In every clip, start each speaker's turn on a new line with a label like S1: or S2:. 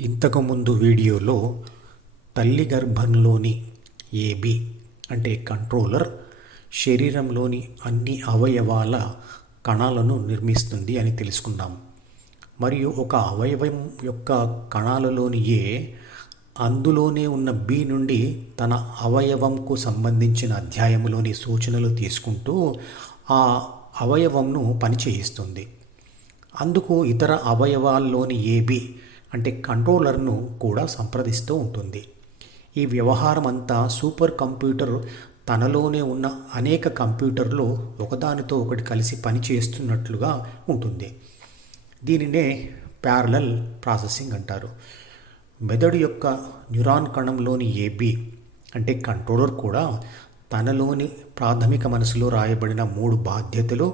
S1: ఇంతకుముందు వీడియోలో తల్లి గర్భంలోని ఏబి అంటే కంట్రోలర్ శరీరంలోని అన్ని అవయవాల కణాలను నిర్మిస్తుంది అని తెలుసుకున్నాం మరియు ఒక అవయవం యొక్క కణాలలోని ఏ అందులోనే ఉన్న బి నుండి తన అవయవంకు సంబంధించిన అధ్యాయంలోని సూచనలు తీసుకుంటూ ఆ అవయవంను పనిచేయిస్తుంది. అందుకు ఇతర అవయవాల్లోని ఏబి అంటే కంట్రోలర్ను కూడా సంప్రదిస్తూ ఉంటుంది. ఈ వ్యవహారం అంతా సూపర్ కంప్యూటర్ తనలోనే ఉన్న అనేక కంప్యూటర్లు ఒకదానితో ఒకటి కలిసి పనిచేస్తున్నట్లుగా ఉంటుంది. దీనినే ప్యారలల్ ప్రాసెసింగ్ అంటారు. మెదడు యొక్క న్యూరాన్ కణంలోని ఏబి అంటే కంట్రోలర్ కూడా తనలోని ప్రాథమిక మనసులో రాయబడిన మూడు బాధ్యతలు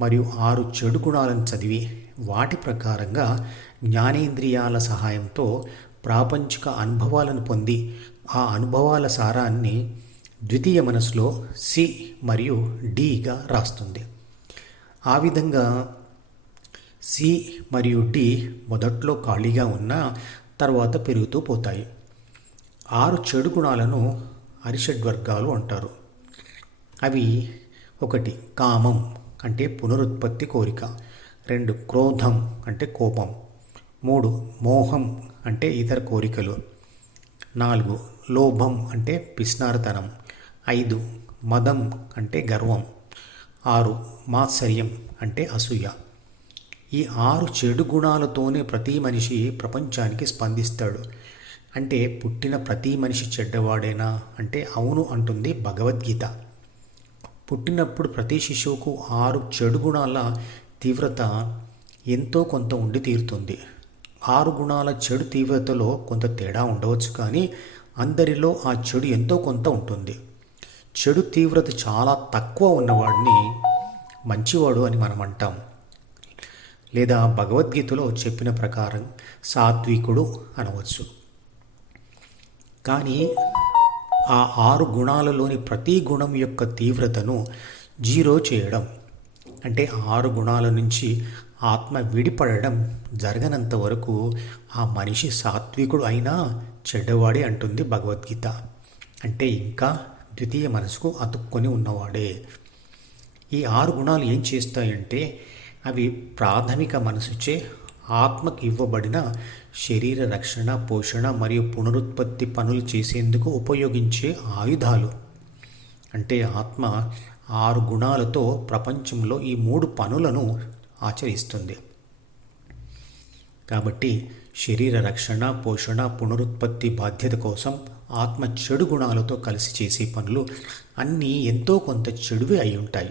S1: మరియు ఆరు చెడు గుణాలను చదివి వాటి ప్రకారంగా జ్ఞానేంద్రియాల సహాయంతో ప్రాపంచిక అనుభవాలను పొంది ఆ అనుభవాల సారాన్ని ద్వితీయ మనసులో సి మరియు డిగా రాస్తుంది. ఆ విధంగా సి మరియు డి మొదట్లో ఖాళీగా ఉన్న తర్వాత పెరుగుతూ పోతాయి. ఆరు చెడు గుణాలను అరిషడ్ వర్గాలు అంటారు. అవి ఒకటి కామం అంటే పునరుత్పత్తి కోరిక. రెండు క్రోధం అంటే కోపం. మూడు మోహం అంటే ఇతర కోరికలు. నాలుగు లోభం అంటే పిస్నారతనం. ఐదు మదం అంటే గర్వం. ఆరు మాత్సర్యం అంటే అసూయ. ఈ ఆరు చెడు గుణాలతోనే ప్రతి మనిషి ప్రపంచానికి స్పందిస్తాడు. అంటే పుట్టిన ప్రతి మనిషి చెడ్డవాడేనా? అంటే అవును అంటుంది భగవద్గీత. పుట్టినప్పుడు ప్రతి శిశువుకు ఆరు చెడు గుణాల తీవ్రత ఎంతో కొంత ఉండి తీరుతుంది. ఆరు గుణాల చెడు తీవ్రతలో కొంత తేడా ఉండవచ్చు కానీ అందరిలో ఆ చెడు ఎంతో కొంత ఉంటుంది. చెడు తీవ్రత చాలా తక్కువ ఉన్నవాడిని మంచివాడు అని మనం అంటాం. లేదా భగవద్గీతలో చెప్పిన ప్రకారం సాత్వికుడు అనవచ్చు. కానీ ఆ ఆరు గుణాలలోని ప్రతి గుణం యొక్క తీవ్రతను జీరో చేయడం. అంటే ఆరు గుణాల నుంచి ఆత్మ విడిపడడం జరగనంత వరకు ఆ మనిషి సాత్వికుడు అయినా చెడ్డవాడే అంటుంది భగవద్గీత. అంటే ఇంకా ద్వితీయ మనసుకు అతుక్కొని ఉన్నవాడే. ఈ ఆరు గుణాలు ఏం చేస్తాయంటే అవి ప్రాథమిక మనసుచే ఆత్మకి ఇవ్వబడిన శరీర రక్షణ పోషణ మరియు పునరుత్పత్తి పనులు చేసేందుకు ఉపయోగించే ఆయుధాలు. అంటే ఆత్మ ఆరు గుణాలతో ప్రపంచంలో ఈ మూడు పనులను ఆచరిస్తుంది. కాబట్టి శరీర రక్షణ పోషణ పునరుత్పత్తి బాధ్యత కోసం ఆత్మ చెడు గుణాలతో కలిసి చేసే పనులు అన్నీ ఎంతో కొంత చెడువే అయి ఉంటాయి.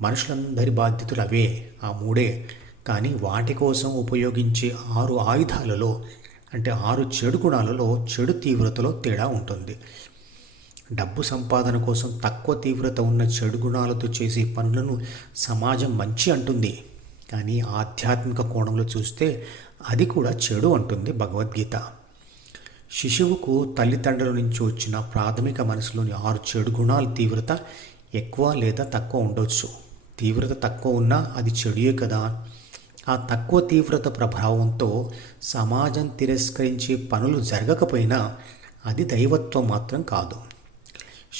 S1: మనుషులందరి బాధ్యతలు అవే ఆ మూడే. కానీ వాటి కోసం ఉపయోగించే ఆరు ఆయుధాలలో అంటే ఆరు చెడు గుణాలలో చెడు తీవ్రతలో తేడా ఉంటుంది. డబ్బు సంపాదన కోసం తక్కువ తీవ్రత ఉన్న చెడు గుణాలతో చేసే పనులను సమాజం మంచి అంటుంది. కానీ ఆధ్యాత్మిక కోణంలో చూస్తే అది కూడా చెడు అంటుంది భగవద్గీత. శిశువుకు తల్లిదండ్రుల నుంచి వచ్చిన ప్రాథమిక మనసులోని ఆరు చెడు గుణాల తీవ్రత ఎక్కువ లేదా తక్కువ ఉండొచ్చు. తీవ్రత తక్కువ ఉన్నా అది చెడుయే కదా. ఆ తక్కువ తీవ్రత ప్రభావంతో సమాజం తిరస్కరించే పనులు జరగకపోయినా అది దైవత్వం మాత్రం కాదు.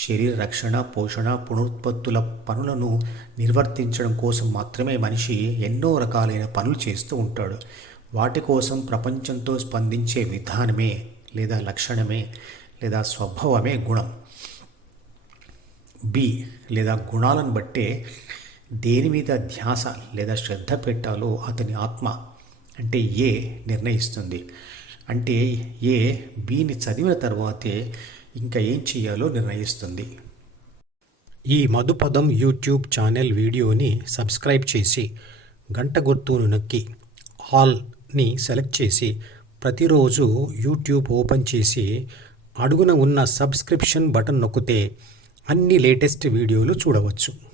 S1: శరీర రక్షణ పోషణ పునరుత్పత్తుల పనులను నిర్వర్తించడం కోసం మాత్రమే మనిషి ఎన్నో రకాలైన పనులు చేస్తూ ఉంటాడు. వాటి కోసం ప్రపంచంతో స్పందించే విధానమే లేదా లక్షణమే లేదా స్వభావమే గుణం. బి లేదా గుణాలను బట్టే దేని మీద ధ్యాస లేదా శ్రద్ధ పెట్టాలో అతని ఆత్మ అంటే ఏ నిర్ణయిస్తుంది. అంటే ఏ బీని చదివిన తర్వాతే ఇంకా ఏం చేయాలో నిర్ణయిస్తుంది. ఈ మధుపదం యూట్యూబ్ ఛానల్ వీడియోని సబ్స్క్రైబ్ చేసి గంట గుర్తును నొక్కి ఆల్ని సెలెక్ట్ చేసి ప్రతిరోజు యూట్యూబ్ ఓపెన్ చేసి అడుగున ఉన్న సబ్స్క్రిప్షన్ బటన్ నొక్కితే అన్ని లేటెస్ట్ వీడియోలు చూడవచ్చు.